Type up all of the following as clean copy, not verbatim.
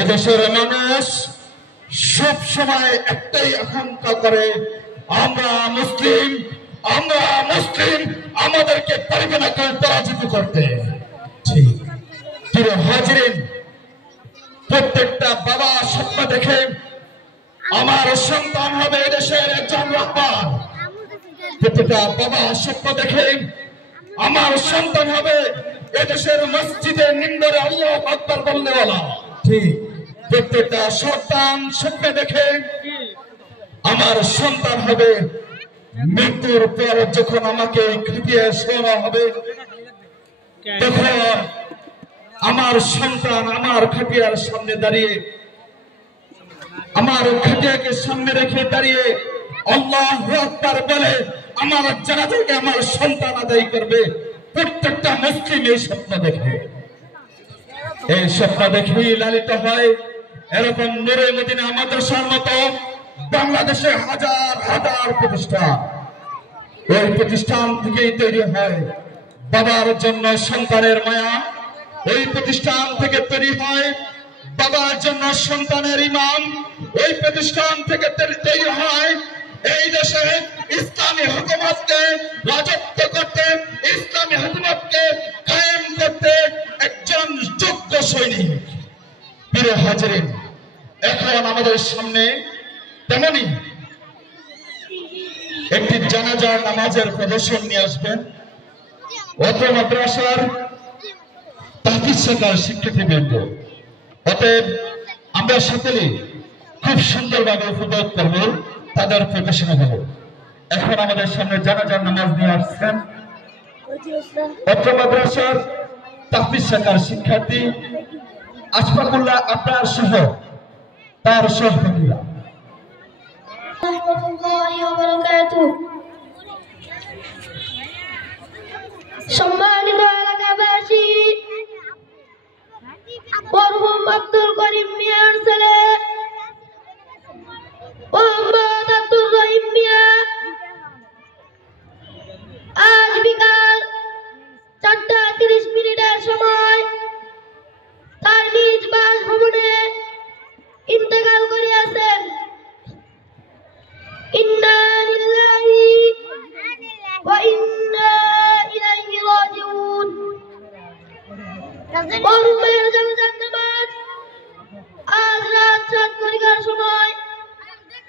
এদেশের মানুষ সব সময় একটাই আকাঙ্ক্ষা করে, আমরা মুসলিম, আমরা মুসলিম, আমাদেরকে পারবে না কেউ পরাজিত করতে। ঠিক প্রিয় হাজিরিন, প্রত্যেকটা বাবা স্বপ্ন দেখে আমার সন্তান হবে এদেশের একজন রহমান। প্রত্যেকটা বাবা স্বপ্ন দেখে আমার সন্তান হবে এদেশের মসজিদের মিম্বরে আল্লাহু আকবার বলনেওয়ালা। ঠিক প্রত্যেকটা সন্তান স্বপ্ন দেখে আমার সন্তান হবে মৃত্যুর পর যখন আমাকে খাটিয়ে শোয়ানো হবে, তখন আমার সন্তান আমার খাটিয়ার সামনে দাঁড়িয়ে, আমার খাটিয়াকে সামনে রেখে দাঁড়িয়ে আল্লাহু আকবার বলে আমার জানাজাকে আমার সন্তান আদায় করবে। প্রত্যেকটা মুসলিম এই স্বপ্ন দেখে, এই স্বপ্ন দেখেই লালিত হয়। এরকম নূরে মদিনা মাদ্রাসার মতো বাংলাদেশে হাজার হাজার প্রতিষ্ঠান, এই প্রতিষ্ঠান থেকেই তৈরি হয় বাবার জন্য সন্তানের মায়া। এই প্রতিষ্ঠান থেকে তৈরি হয় বাবার জন্য সন্তানের ঈমান। এই প্রতিষ্ঠান থেকে তৈরি হয় এই দেশে ইসলামী হুকুমতকে রাজত্ব করতে, ইসলামী হুকুমতকে কায়েম করতে একজন যোগ্য সৈনিক। প্রিয় হাজিরিন, এখন আমাদের সামনে তেমনি একটি জানাজার নামাজের প্রদর্শন নিয়ে আসবেন অত্র মাদ্রাসার তাহফিজ শাখার শিক্ষার্থীবৃন্দ। অতএব আমরা সকলে খুব সুন্দরভাবে উপভোগ করব তাদের প্রদর্শন হব। এখন আমাদের সামনে জানাজার নামাজ নিয়ে আসছেন অত্র মাদ্রাসার তাহফিজ শাখার শিক্ষার্থী আশফাকুল্লাহ আপনার সহ তার সহপাঠীরা। সম্মানিত এলাকাবাসী, মরহুম আব্দুল করিম মিয়ার ছেলে মোহাম্মদ আব্দুর রহিম মিয়া আজ বিকাল 4:30 সময় তার নিজ বাসভবনে ইন্তেকাল করিয়াছেন। ইন্না লিল্লাহি ওয়া ইন্না ইলাইহি রাজিউন। মরহুমের জানাজার নামাজ আজ রাত 7:00 সময়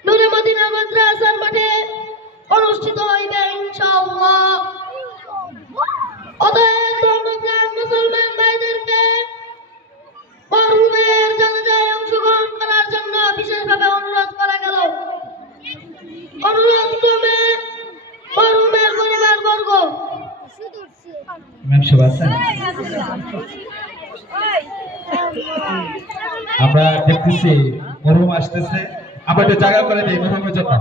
নূরে মদিনা মাদ্রাসার মাঠে অনুষ্ঠিত হইবে ইনশাআল্লাহ। অতএব ধর্মপ্রাণ মুসলমান ভাইদেরকে মরহুমের জানাজায় অংশগ্রহণ করার জন্য বিশেষভাবে অনুরোধ করা গেল। অনুরোধ ক্রমে মরহুমের পরিবারবর্গ। আমরা দেখতেছি মরহুম আসতেছে, আমরা একটু জায়গা করে দিই মরহুমের জন্য।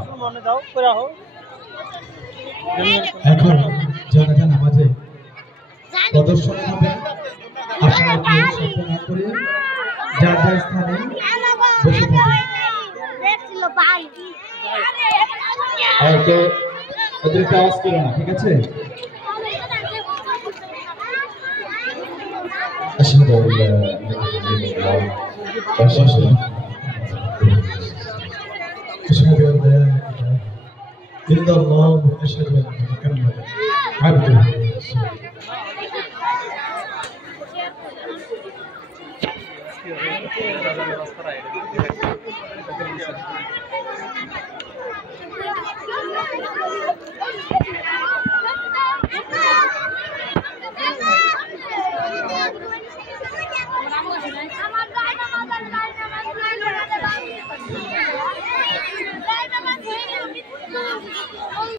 এখন জানাজা নামাজে প্রদর্শন হবে, আপনারা কেউ স্বপ্ন না করে যার যার স্থানে বসে থাকুন। আর তো ওদেরকে আওয়াজ করো না, ঠিক আছে? أشهد أن لا إله إلا الله وأشهد أن لا إله إلا الله وأشهد أن محمدا عبده ورسوله